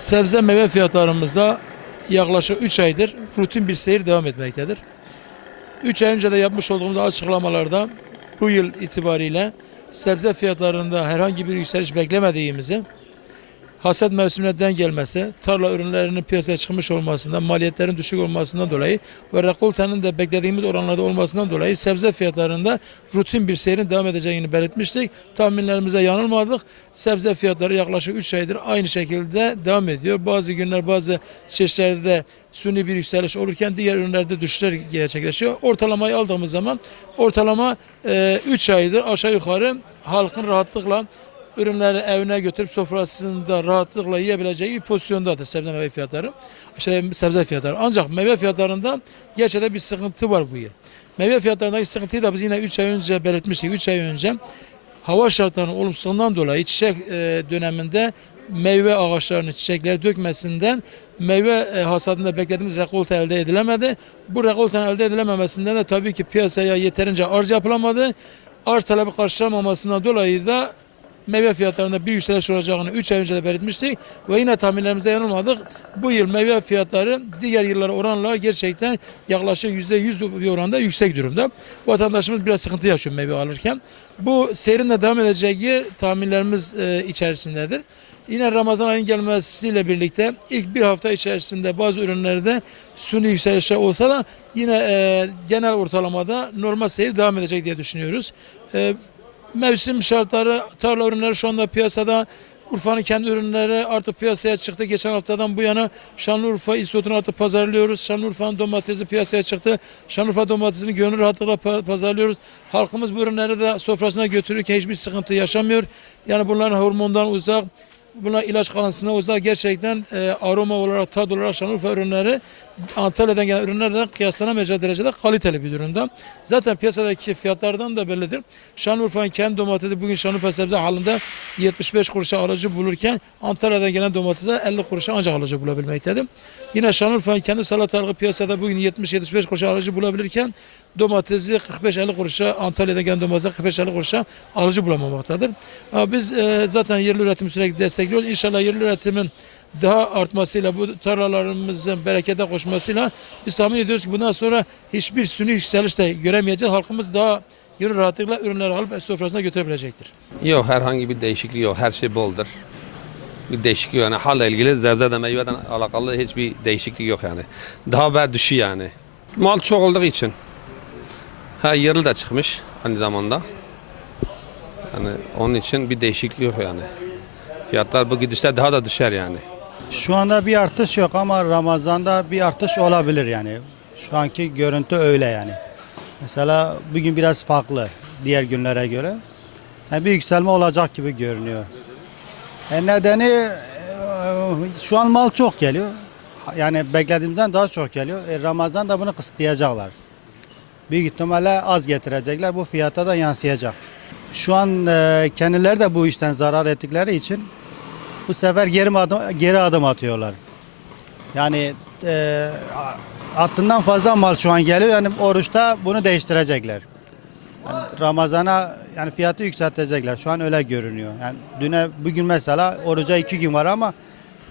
Sebze meyve fiyatlarımızda yaklaşık 3 aydır rutin bir seyir devam etmektedir. 3 ay önce de yapmış olduğumuz açıklamalarda bu yıl itibariyle sebze fiyatlarında herhangi bir yükseliş beklemediğimizi, hasat mevsimine denk gelmesi, tarla ürünlerinin piyasaya çıkmış olmasından, maliyetlerin düşük olmasından dolayı ve rekoltenin de beklediğimiz oranlarda olmasından dolayı sebze fiyatlarında rutin bir seyrin devam edeceğini belirtmiştik. Tahminlerimize yanılmadık. Sebze fiyatları yaklaşık 3 aydır aynı şekilde devam ediyor. Bazı günler bazı çeşitlerde de suni bir yükseliş olurken diğer ürünlerde düşüşler gerçekleşiyor. Ortalamayı aldığımız zaman ortalama 3 aydır aşağı yukarı halkın rahatlıkla ürünleri evine götürüp sofrasında rahatlıkla yiyebileceği bir pozisyondadır sebze meyve fiyatları. Sebze fiyatları. Ancak meyve fiyatlarında gerçekten bir sıkıntı var bu yıl. Meyve fiyatlarındaki sıkıntıyı da biz yine 3 ay önce belirtmiştik. 3 ay önce hava şartlarının olumsuzluğundan dolayı çiçek döneminde meyve ağaçlarının çiçekleri dökmesinden meyve hasadında beklediğimiz rekolte elde edilemedi. Bu rekoltenin elde edilememesinden de tabii ki piyasaya yeterince arz yapılamadı. Arz talebi karşılamamasından dolayı da meyve fiyatlarında bir yükseliş olacağını 3 ay önce de belirtmiştik ve yine tahminlerimizde yanılmadık. Bu yıl meyve fiyatları diğer yıllara oranla gerçekten yaklaşık %100 bir oranda yüksek durumda. Vatandaşımız biraz sıkıntı yaşıyor meyve alırken. Bu seyrin de devam edeceği tahminlerimiz içerisindedir. Yine Ramazan ayının gelmesiyle birlikte ilk bir hafta içerisinde bazı ürünlerde suni yükselişler olsa da yine genel ortalamada normal seyir devam edecek diye düşünüyoruz. Mevsim şartları, tarla ürünleri şu anda piyasada. Urfa'nın kendi ürünleri artık piyasaya çıktı. Geçen haftadan bu yana Şanlıurfa isotunu artık pazarlıyoruz. Şanlıurfa'nın domatesi piyasaya çıktı. Şanlıurfa domatesini gönül rahatlıkla pazarlıyoruz. Halkımız bu ürünleri de sofrasına götürürken hiçbir sıkıntı yaşamıyor. Yani bunların hormondan uzak, buna ilaç kalıntısına uzak, gerçekten aroma olarak, tat olarak Şanlıurfa ürünleri Antalya'dan gelen ürünlerden kıyaslanamayacak derecede kaliteli bir durumda. Zaten piyasadaki fiyatlardan da bellidir. Şanlıurfa'nın kendi domatesi bugün Şanlıurfa sebze halinde 75 kuruşa alıcı bulurken Antalya'dan gelen domatese 50 kuruşa ancak alıcı bulabilmektedir. Yine Şanlıurfa'nın kendi salatalığı piyasada bugün 70-75 kuruşa alıcı bulabilirken domatesi 45-50 kuruşa, Antalya'dan gelen domatesi 45-50 kuruşa alıcı bulamamaktadır. Ama biz zaten yerli üretimi sürekli destekliyoruz. İnşallah yerli üretimin daha artmasıyla, bu tarlalarımızın berekete koşmasıyla biz tahmin ediyoruz ki bundan sonra hiçbir suni yükseliş de göremeyeceğiz. Halkımız daha gönül rahatlıkla ürünleri alıp sofrasına götürebilecektir. Yok, herhangi bir değişiklik yok. Her şey boldur. Bir değişiklik yani halla ilgili sebze de meyveden alakalı hiçbir değişiklik yok yani. Daha ben düşüyor yani. Mal çok olduğu için. Yerli de çıkmış aynı zamanda. Yani onun için bir değişiklik yok yani. Fiyatlar bu gidişte daha da düşer yani. Şu anda bir artış yok ama Ramazan'da bir artış olabilir yani. Şu anki görüntü öyle yani. Mesela bugün biraz farklı diğer günlere göre. Yani bir yükselme olacak gibi görünüyor. Nedeni şu an mal çok geliyor. Yani beklediğimizden daha çok geliyor. Ramazan'da bunu kısıtlayacaklar. Büyük ihtimalle az getirecekler. Bu fiyata da yansıyacak. Şu an kendileri de bu işten zarar ettikleri için bu sefer geri adım atıyorlar. Yani hattından fazla mal şu an geliyor. Yani oruçta bunu değiştirecekler. Yani Ramazan'a yani fiyatı yükseltecekler. Şu an öyle görünüyor. Yani bugün mesela oruca 2 gün var ama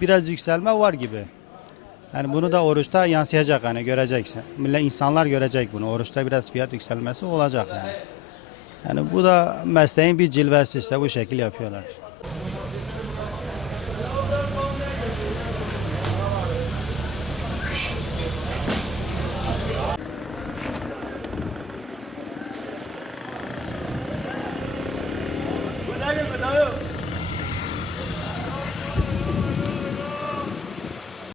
biraz yükselme var gibi. Yani bunu da oruçta yansıyacak yani göreceksin. İnsanlar görecek bunu. Oruçta biraz fiyat yükselmesi olacak yani. Yani bu da mesleğin bir cilvesi, işte bu şekil yapıyorlar. Dayı.